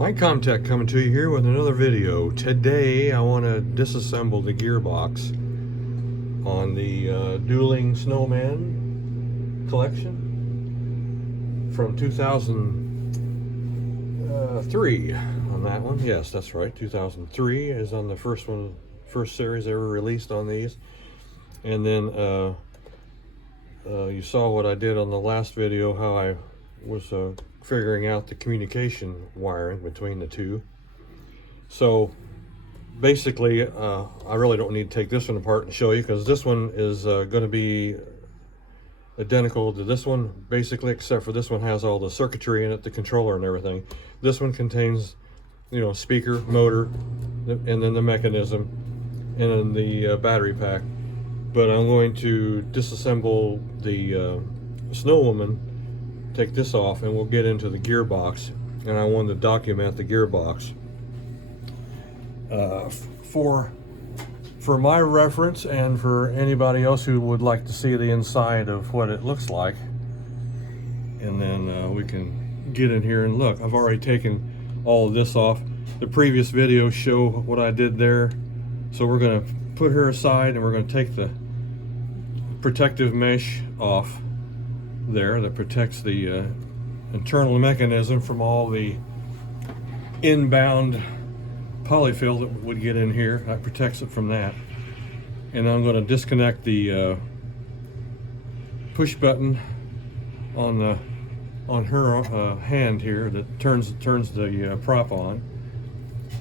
Mike Comtech coming to you here with another video. Today I want to disassemble the gearbox on the Dueling Snowmen collection from 2003 on that one. Yes, that's right, 2003 is on the first series ever released on these. And then you saw what I did on the last video, how I was figuring out the communication wiring between the two. So basically I really don't need to take this one apart and show you, because this one is going to be identical to this one basically, except for this one has all the circuitry in it, the controller and everything. This one contains, you know, speaker, motor, and then the mechanism, and then the battery pack. But I'm going to disassemble the Snowwoman, take this off, and we'll get into the gearbox. And I wanted to document the gearbox for my reference, and for anybody else who would like to see the inside of what it looks like. And then we can get in here and look. I've already taken all of this off. The previous videos show what I did there. So we're going to put her aside, and we're going to take the protective mesh off there that protects the internal mechanism from all the inbound polyfill that would get in here. That protects it from that. And I'm going to disconnect the push button on her hand here that turns the prop on.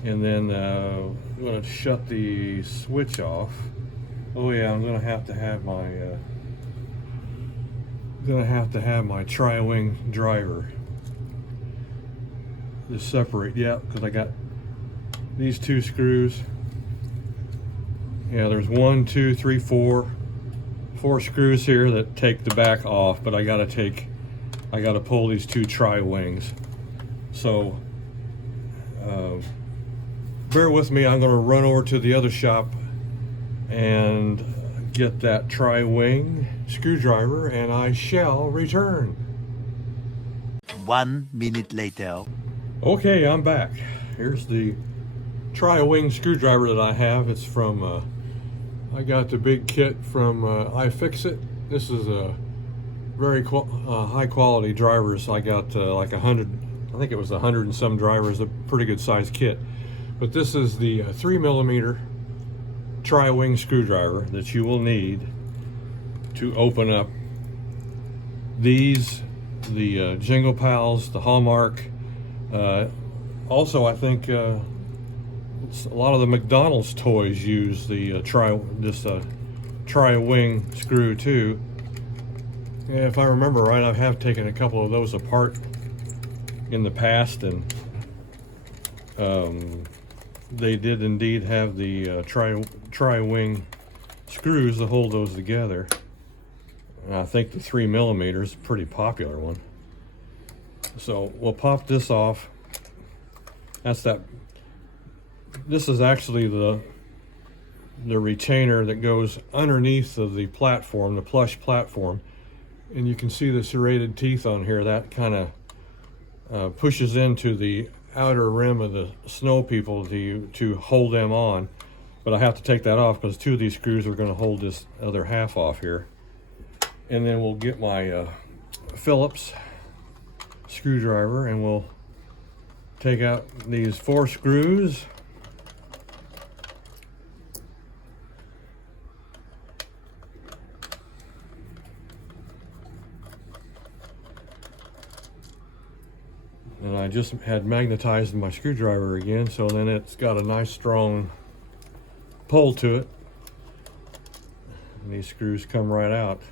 And then I'm going to shut the switch off. Oh yeah, I'm going to have to have my tri-wing driver to separate. Yeah, because I got these two screws. Yeah, there's 1, 2, 3, 4 screws here that take the back off, but I got to pull these two tri-wings. So bear with me. I'm going to run over to the other shop and get that tri-wing screwdriver, and I shall return. 1 minute later. Okay, I'm back. Here's the tri-wing screwdriver that I have. It's from I got the big kit from iFixit. This is a very high quality drivers. I got like 100, I think it was 100 and some drivers, a pretty good size kit. But this is the 3mm tri-wing screwdriver that you will need to open up these, the Jingle Pals, the Hallmark. Also, I think a lot of the McDonald's toys use the tri-wing screw too. Yeah, if I remember right, I have taken a couple of those apart in the past, and they did indeed have the tri-wing screws to hold those together. And I think the 3mm is a pretty popular one. So we'll pop this off. That's that. This is actually the retainer that goes underneath of the platform, the Plush platform. And you can see the serrated teeth on here. That kind of pushes into the outer rim of the snow people to hold them on. But I have to take that off because two of these screws are going to hold this other half off here. And then we'll get my Phillips screwdriver, and we'll take out these 4 screws. And I just had magnetized my screwdriver again, so then it's got a nice strong pull to it. And these screws come right out.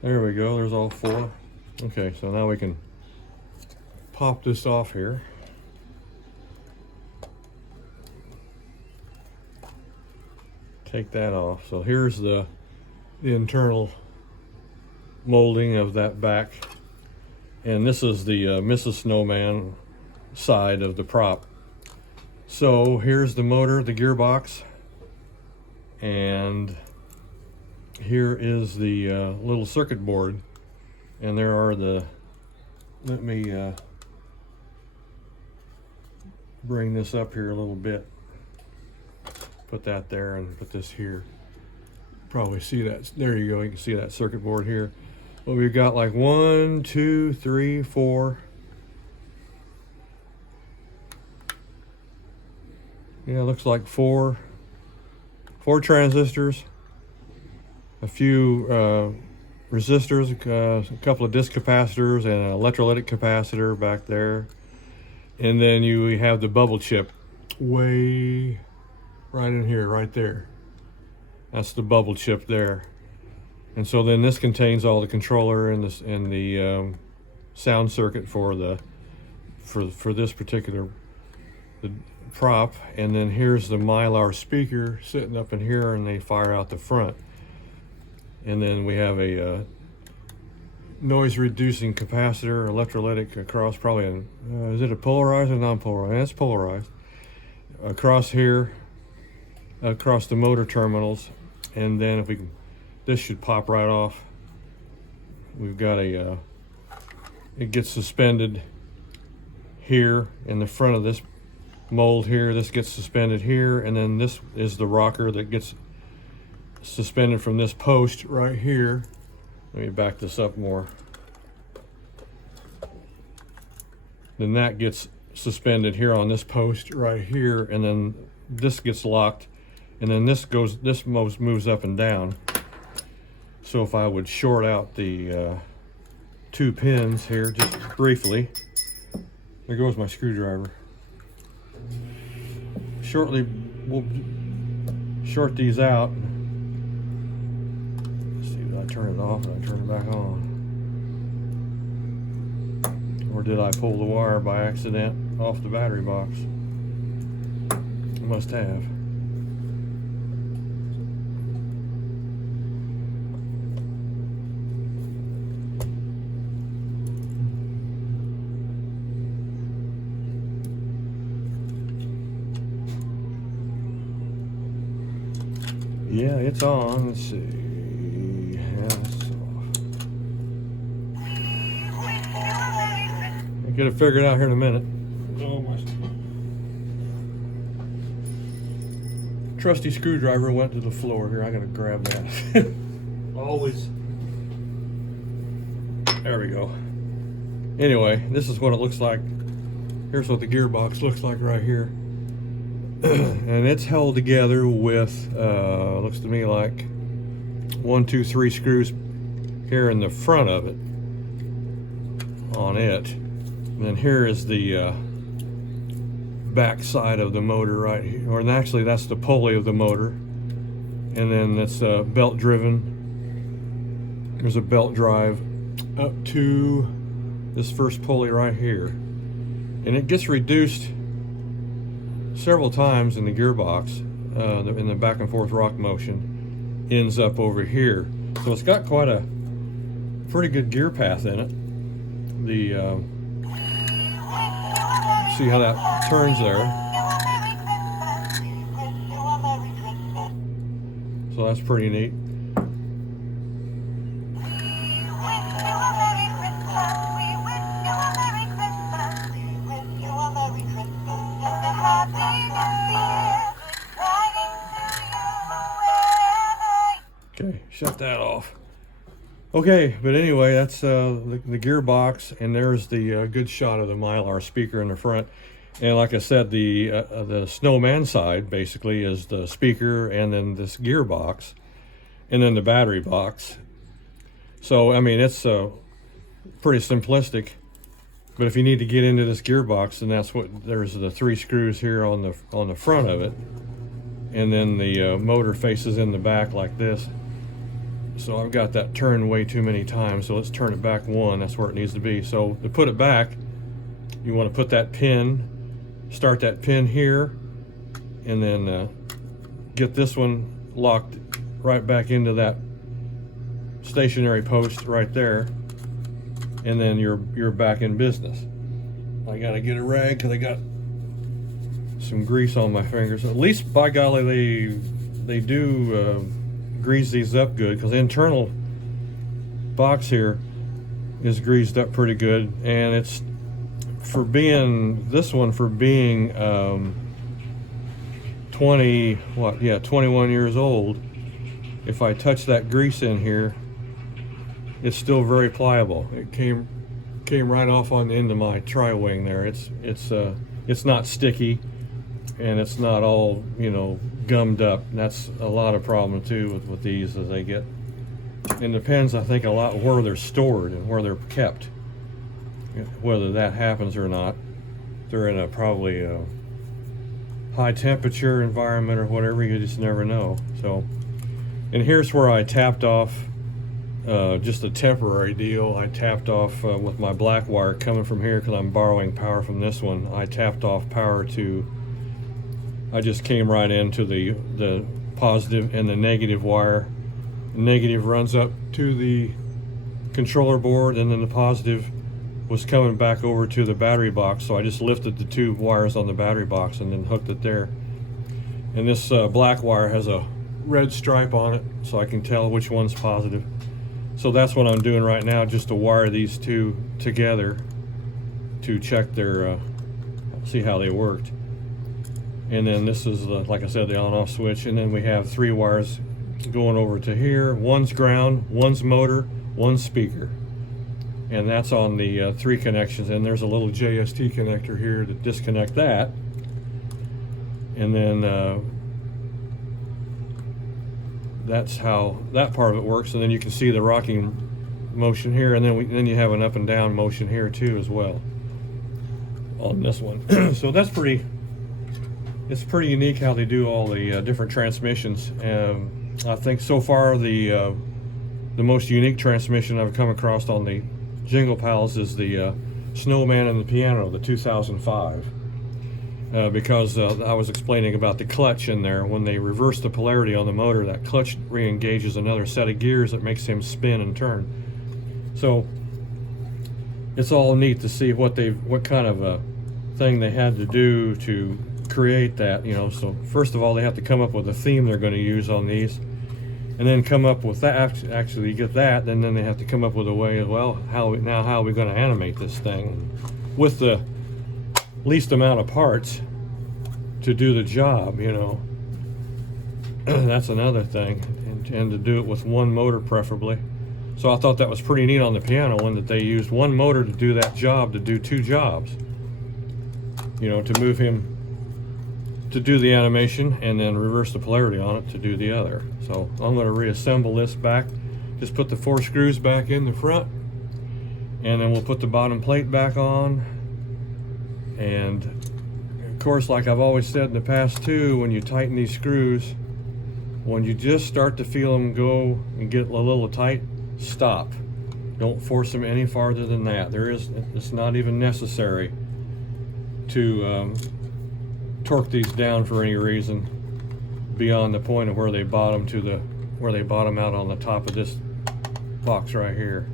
There we go, there's all 4. Okay, so now we can pop this off here. Take that off. So here's the internal molding of that back. And this is the Mrs. Snowman side of the prop. So here's the motor, the gearbox, and here is the little circuit board, and there are the, let me bring this up here a little bit, put that there and put this here. Probably see that, there you go, you can see that circuit board here. Well, we've got like 1, 2, 3, 4. Yeah, it looks like four transistors, a few resistors, a couple of disc capacitors, and an electrolytic capacitor back there. And then you have the bubble chip way right in here, right there. That's the bubble chip there. And so then this contains all the controller and the sound circuit for this particular prop. And then here's the Mylar speaker sitting up in here, and they fire out the front. And then we have a noise reducing capacitor, electrolytic across, probably is it a polarized or non-polarized? That's polarized. Across here, across the motor terminals. And then if we can, this should pop right off. We've got a it gets suspended here in the front of this mold here. This gets suspended here, and then this is the rocker that gets suspended from this post right here. Let me back this up more. Then that gets suspended here on this post right here, and then this gets locked, and then this moves up and down. So if I would short out the 2 pins here just briefly, there goes my screwdriver. Shortly, we'll short these out. Let's see, did I turn it off and I turn it back on? Or did I pull the wire by accident off the battery box? I must have. Yeah, it's on. Let's see. Yeah, it's off. I'll get it figured out here in a minute. Oh, my trusty screwdriver went to the floor here. I gotta grab that. Always. There we go. Anyway, this is what it looks like. Here's what the gearbox looks like right here. And it's held together with looks to me like 1, 2, 3 screws here in the front of it on it. And then here is the back side of the motor right here, or actually that's the pulley of the motor. And then it's belt driven. There's a belt drive up to this first pulley right here, and it gets reduced several times in the gearbox, in the back and forth rock motion, ends up over here. So it's got quite a pretty good gear path in it. The see how that turns there. So that's pretty neat. Okay, shut that off. Okay, but anyway, that's the gearbox, and there's the good shot of the Mylar speaker in the front. And like I said, the Snowman side basically is the speaker, and then this gearbox, and then the battery box. So I mean, it's pretty simplistic. But if you need to get into this gearbox, then that's what, there's the 3 screws here on the front of it, and then the motor faces in the back like this. So I've got that turned way too many times, so let's turn it back 1. That's where it needs to be. So to put it back, you want to put that pin, start that pin here, and then get this one locked right back into that stationary post right there, and then you're back in business. I gotta get a rag because I got some grease on my fingers. At least, by golly, they do grease these up good, because the internal box here is greased up pretty good, and it's for being 21 years old. If I touch that grease in here, it's still very pliable. It came right off on the end of my tri-wing there. It's not sticky, and it's not all, you know, gummed up. And that's a lot of problem too with these, as they get. It depends, I think, a lot where they're stored and where they're kept, whether that happens or not. They're in a probably high temperature environment or whatever, you just never know. So, and here's where I tapped off, just a temporary deal. I tapped off with my black wire coming from here, because I'm borrowing power from this one. I tapped off power to, I just came right into the positive and the negative wire. The negative runs up to the controller board, and then the positive was coming back over to the battery box. So I just lifted the two wires on the battery box and then hooked it there. And this black wire has a red stripe on it, so I can tell which one's positive. So that's what I'm doing right now, just to wire these two together to check their, see how they worked. And then this is, like I said, the on-off switch. And then we have 3 wires going over to here. One's ground, one's motor, one's speaker. And that's on the 3 connections. And there's a little JST connector here to disconnect that. And then that's how that part of it works. And then you can see the rocking motion here, and then you have an up and down motion here too as well on this one. So that's it's pretty unique how they do all the different transmissions. I think so far the most unique transmission I've come across on the Jingle Pals is the Snowman and the Piano, the 2005. Because I was explaining about the clutch in there. When they reverse the polarity on the motor, that clutch re-engages another set of gears that makes him spin and turn. So it's all neat to see what kind of a thing they had to do to create that, you know. So first of all, they have to come up with a theme they're going to use on these, and then come up with that. Actually get that, and then they have to come up with a way of, well, how are we going to animate this thing with the least amount of parts to do the job, you know. That's another thing, and to do it with one motor preferably. So I thought that was pretty neat on the Piano one, that they used one motor to do that job, to do 2 jobs, you know, to move him to do the animation and then reverse the polarity on it to do the other. So I'm going to reassemble this back, just put the 4 screws back in the front, and then we'll put the bottom plate back on. And of course, like I've always said in the past too, when you tighten these screws, when you just start to feel them go and get a little tight, stop. Don't force them any farther than that. It's not even necessary to torque these down for any reason beyond the point of where they bottom out on the top of this box right here.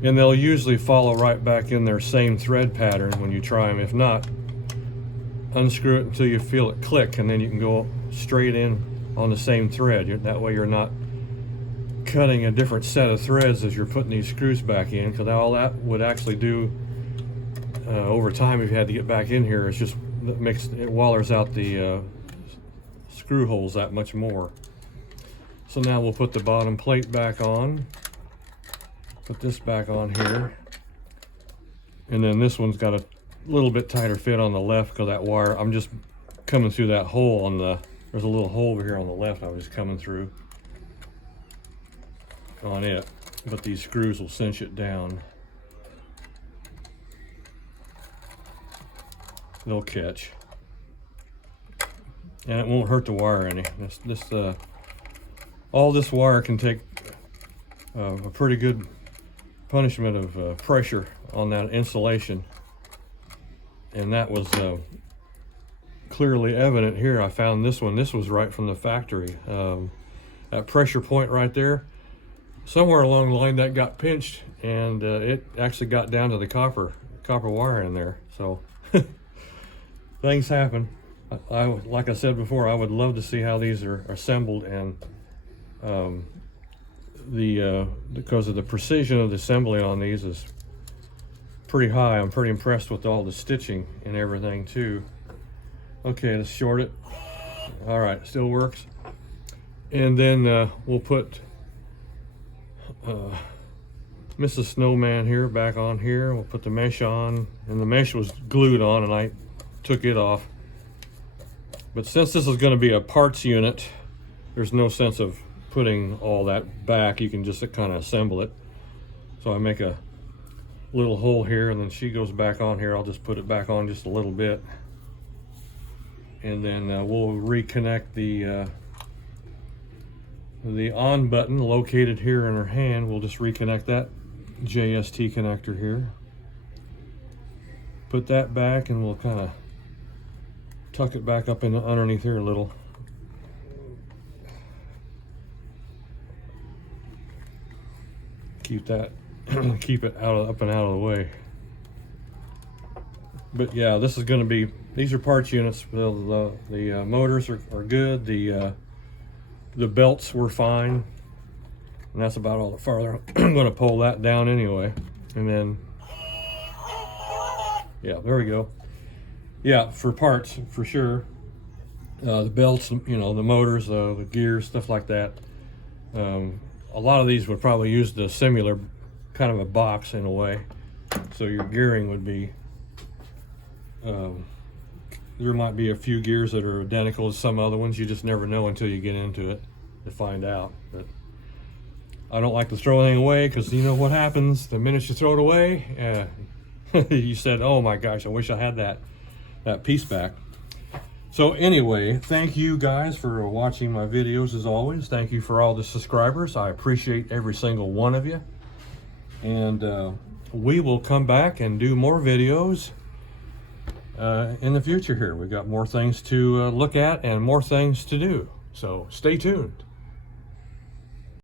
And they'll usually follow right back in their same thread pattern when you try them. If not, unscrew it until you feel it click, and then you can go straight in on the same thread. That way you're not cutting a different set of threads as you're putting these screws back in, because all that would actually do over time, if you had to get back in here, it's just it wallers out the screw holes that much more. So now we'll put the bottom plate back on. Put this back on here, and then this one's got a little bit tighter fit on the left, because that wire, I'm just coming through that hole on there's a little hole over here on the left I was just coming through on it, but these screws will cinch it down. They'll catch, and it won't hurt the wire any. All this wire can take a pretty good punishment of pressure on that insulation, and that was clearly evident here. I found this one. This was right from the factory. That pressure point right there, somewhere along the line that got pinched, and it actually got down to the copper wire in there. So things happen. Like I said before, I would love to see how these are assembled and Because of the precision of the assembly on these is pretty high. I'm pretty impressed with all the stitching and everything too. Okay, let's short it. All right, still works. And then we'll put Mrs. Snowman here back on here. We'll put the mesh on, and the mesh was glued on and I took it off. But since this is going to be a parts unit, there's no sense of putting all that back. You can just kind of assemble it. So I make a little hole here, and then she goes back on here. I'll just put it back on just a little bit, and then we'll reconnect the on button located here in her hand. We'll just reconnect that JST connector here, put that back, and we'll kind of tuck it back up in underneath here a little. Keep that keep it up and out of the way. But yeah, this is going to be, these are parts units. The motors are good. The belts were fine, and that's about all the farther I'm going to pull that down anyway. And then, yeah, there we go. Yeah, for parts, for sure. The belts, you know, the motors, the gears, stuff like that. A lot of these would probably use the similar kind of a box in a way. So your gearing would be, there might be a few gears that are identical to some other ones. You just never know until you get into it to find out. But I don't like to throw anything away, because you know what happens the minute you throw it away. You said, oh my gosh, I wish I had that piece back. So anyway, thank you guys for watching my videos as always. Thank you for all the subscribers. I appreciate every single one of you. And we will come back and do more videos in the future here. We've got more things to look at and more things to do. So stay tuned.